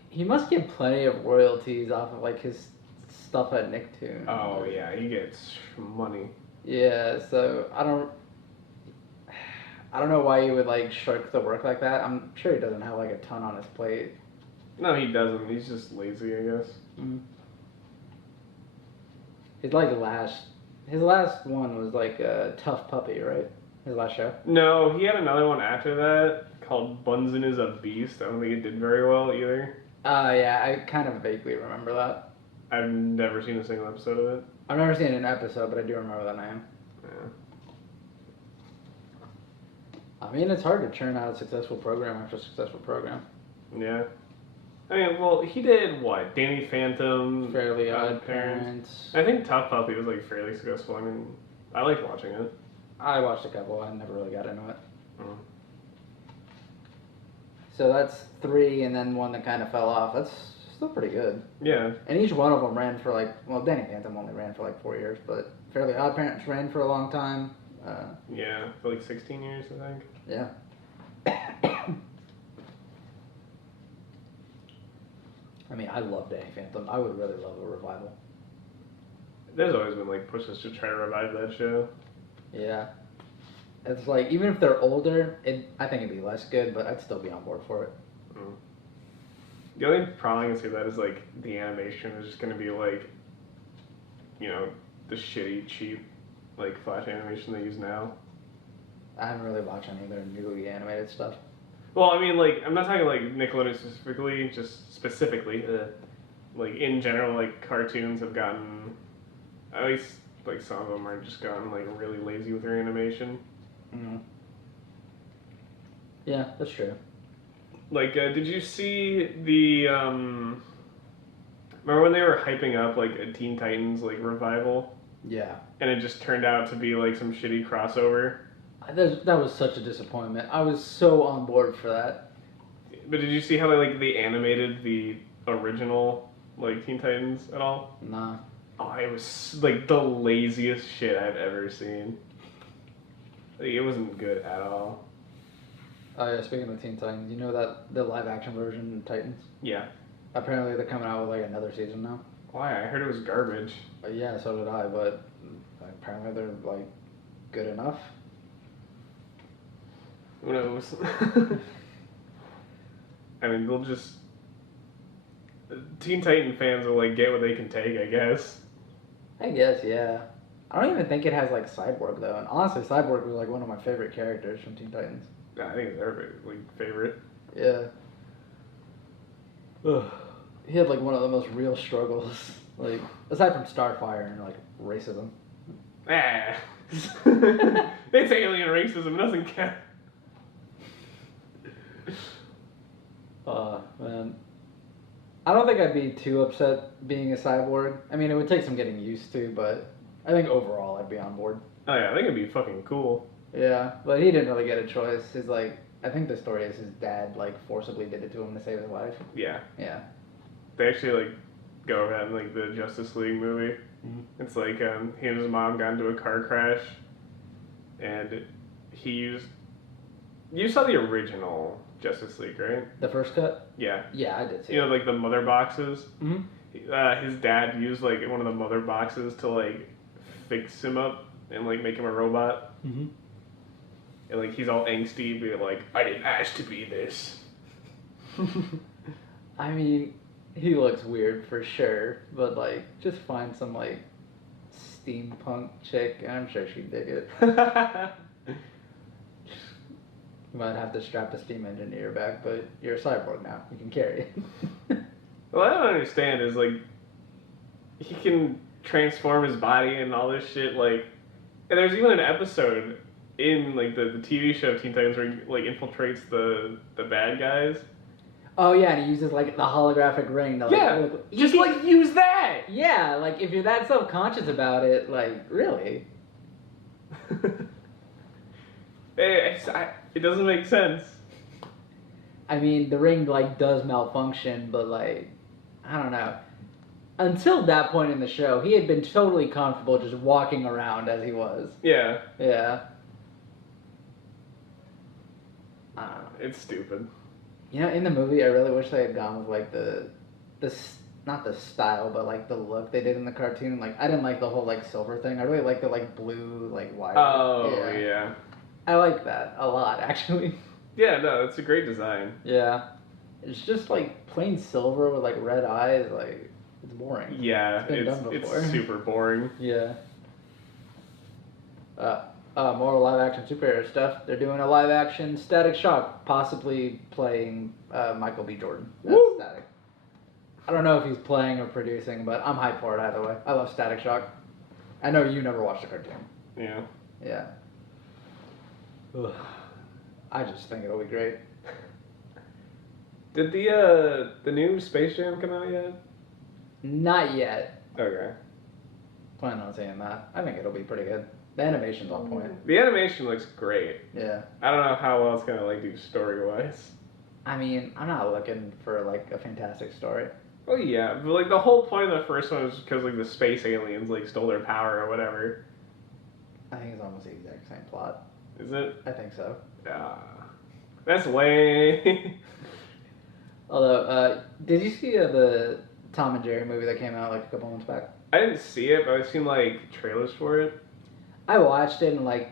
He must get plenty of royalties off of like his stuff at Nicktoon. Oh yeah, he gets money. Yeah, so I don't know why he would like shirk the work like that. I'm sure he doesn't have like a ton on his plate. No, he doesn't. He's just lazy, I guess. His last one was like a Tough Puppy, right? His last show. No, he had another one after that called Bunsen is a Beast. I don't think it did very well either. Yeah, I kind of vaguely remember that. I've never seen a single episode of it. I've never seen an episode, but I do remember that name. Yeah. I mean, it's hard to churn out a successful program after successful program. Yeah. I mean, well, he did what? Danny Phantom, Fairly Odd Parents. I think Tough Puppy was like fairly successful. I mean, I liked watching it. I watched a couple. I never really got into it. Mm. So that's 3, and then one that kind of fell off. That's still pretty good. Yeah. And each one of them ran for like, well, Danny Phantom only ran for like 4 years, but Fairly Odd Parents ran for a long time. Yeah, for like 16 years, I think. Yeah. I mean, I love Danny Phantom. I would really love a revival. There's always been like pushes to try to revive that show. Yeah. It's like, even if they're older, I think it'd be less good, but I'd still be on board for it. Mm. The only problem I can see that is like the animation is just gonna be like, you know, the shitty, cheap, like Flash animation they use now. I haven't really watched any of their newly animated stuff. Well, I mean, like, I'm not talking like Nickelodeon specifically, just specifically. Like, in general, like, cartoons have gotten, at least, like, some of them are just gotten, like, really lazy with their animation. Mm-hmm. Yeah, that's true. Like, did you see the, remember when they were hyping up, like, a Teen Titans, like, revival? Yeah. And it just turned out to be, like, some shitty crossover? That was such a disappointment. I was so on board for that. But did you see how they animated the original, like, Teen Titans at all? Nah. Oh, it was like the laziest shit I've ever seen. Like, it wasn't good at all. Oh yeah, speaking of Teen Titans, you know that the live action version of Titans? Yeah. Apparently they're coming out with like another season now. Why? I heard it was garbage. Yeah, so did I, but apparently they're like good enough. Who knows? I mean, they'll just... Teen Titan fans will, like, get what they can take, I guess. I guess, yeah. I don't even think it has like Cyborg though, and honestly, Cyborg was like one of my favorite characters from Teen Titans. Yeah, I think it's their favorite. Yeah. Ugh. He had like one of the most real struggles, like aside from Starfire and like racism. Ah. It's alien racism, doesn't count. Man. I don't think I'd be too upset being a cyborg. I mean, it would take some getting used to, but I think overall I'd be on board. Oh yeah, I think it'd be fucking cool. Yeah, but he didn't really get a choice. His like, I think the story is his dad like forcibly did it to him to save his life. Yeah. Yeah. They actually like go around like the Justice League movie. Mm-hmm. It's like he and his mom got into a car crash, and he used. You saw the original Justice League, right? The first cut? Yeah. Yeah, I did see You it. know, like the mother boxes. Mm-hmm. His dad used like one of the mother boxes to like fix him up and like make him a robot. Mm-hmm. And like he's all angsty, but like, I didn't ask to be this. I mean, he looks weird for sure, but like, just find some like steampunk chick, and I'm sure she'd dig it. You might have to strap a steam engine to your back, but you're a cyborg now. You can carry it. What I don't understand is like, he can transform his body and all this shit. Like, and there's even an episode in like the TV show Teen Titans where he like infiltrates the bad guys. Oh yeah, and he uses like the holographic ring. To, like, Yeah, look, just like use that. yeah, like if you're that self-conscious about it, like really. It doesn't make sense. I mean, the ring like does malfunction, but like, I don't know. Until that point in the show, he had been totally comfortable just walking around as he was. Yeah. Yeah. I don't know. It's stupid. You know, in the movie, I really wish they had gone with like not the style, but like the look they did in the cartoon. Like, I didn't like the whole like silver thing. I really liked the like blue, like wire. Oh yeah. I like that a lot, actually. Yeah, no, it's a great design. Yeah. It's just like plain silver with like red eyes. Like, it's boring. Yeah, It's been done before. it's super boring. Yeah. More live action superhero stuff. They're doing a live action Static Shock, possibly playing Michael B. Jordan. That's Woo! Static. I don't know if he's playing or producing, but I'm hyped for it either way. I love Static Shock. I know you never watched the cartoon. Yeah. Yeah. Ugh. I just think it'll be great. Did the new Space Jam come out yet? Not yet. Okay. Plan on seeing that. I think it'll be pretty good. The animation's on point. The animation looks great. Yeah. I don't know how well it's gonna like do story wise. I mean, I'm not looking for like a fantastic story. Well, yeah, but like the whole point of the first one was because like the space aliens like stole their power or whatever. I think it's almost the exact same plot. Is it? I think so. That's lame. Although, did you see the Tom and Jerry movie that came out like a couple months back? I didn't see it, but I've seen like trailers for it. I watched it and like,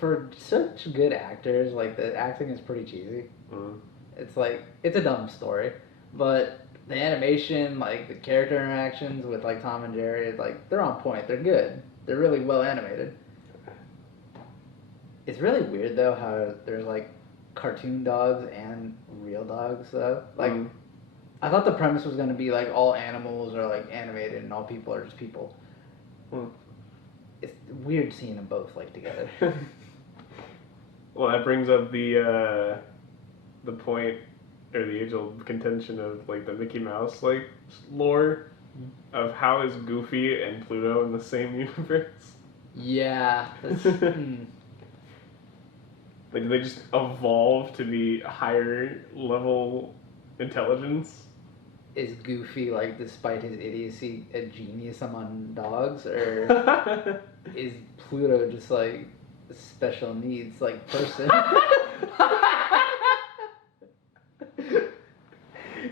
for such good actors, like the acting is pretty cheesy. Mm. It's like, it's a dumb story, but the animation, like the character interactions with like Tom and Jerry, like they're on point. They're good. They're really well animated. It's really weird though how there's like cartoon dogs and real dogs though. Like, I thought the premise was going to be like all animals are like animated and all people are just people. It's weird seeing them both like together. Well, that brings up the point or the age-old contention of like the Mickey Mouse like lore of how is Goofy and Pluto in the same universe? Yeah. That's, Like, do they just evolve to be higher level intelligence? Is Goofy, like, despite his idiocy, a genius among dogs? Or is Pluto just, like, a special needs, like, person?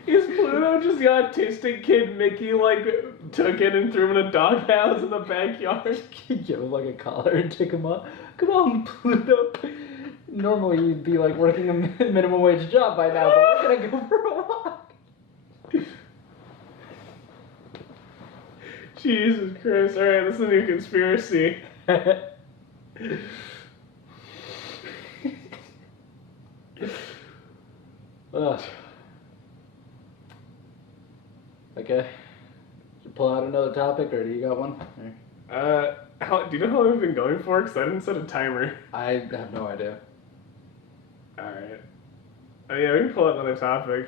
Is Pluto just the autistic kid Mickey, like, took in and threw him in a doghouse in the backyard? Give him, like, a collar and take him up. Come on, Pluto. Normally you'd be, like, working a minimum wage job by now, but we're gonna go for a walk. Jesus Christ. Alright, this is a new conspiracy. Ugh. Okay. Should pull out another topic, or do you got one? Or- Do you know how long we've been going for? Because I didn't set a timer. I have no idea. Alright. Oh yeah, we can pull out another topic.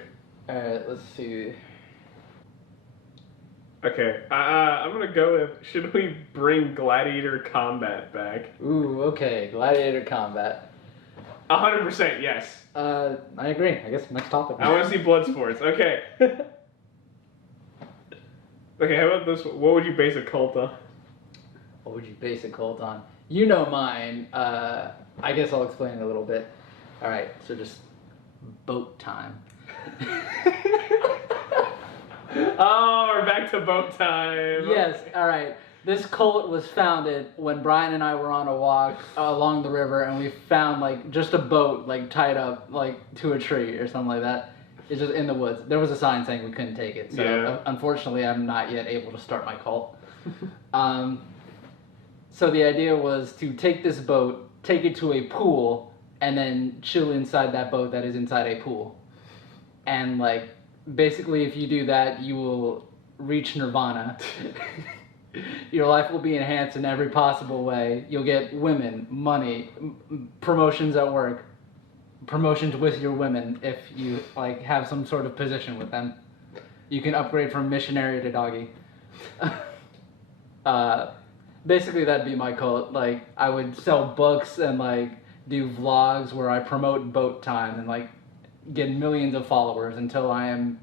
Alright, let's see. Okay, I'm gonna go with, should we bring gladiator combat back? Ooh, okay. Gladiator combat. 100% yes. I agree. I guess next topic. I want to see blood sports. Okay. Okay, how about this? What would you base a cult on? What would you base a cult on? You know mine. I guess I'll explain it a little bit. Alright, so just boat time. Oh, we're back to boat time. Yes, alright. This cult was founded when Brian and I were on a walk along the river, and we found like just a boat like tied up like to a tree or something like that. It's just in the woods. There was a sign saying we couldn't take it, so unfortunately, I'm not yet able to start my cult. So the idea was to take this boat, take it to a pool, and then chill inside that boat that is inside a pool. And like basically, if you do that, you will reach nirvana. Your life will be enhanced in every possible way. You'll get women, money, promotions at work, promotions with your women if you like have some sort of position with them. You can upgrade from missionary to doggy. Basically, that'd be my cult. Like, I would sell books and like do vlogs where I promote boat time and like get millions of followers until I am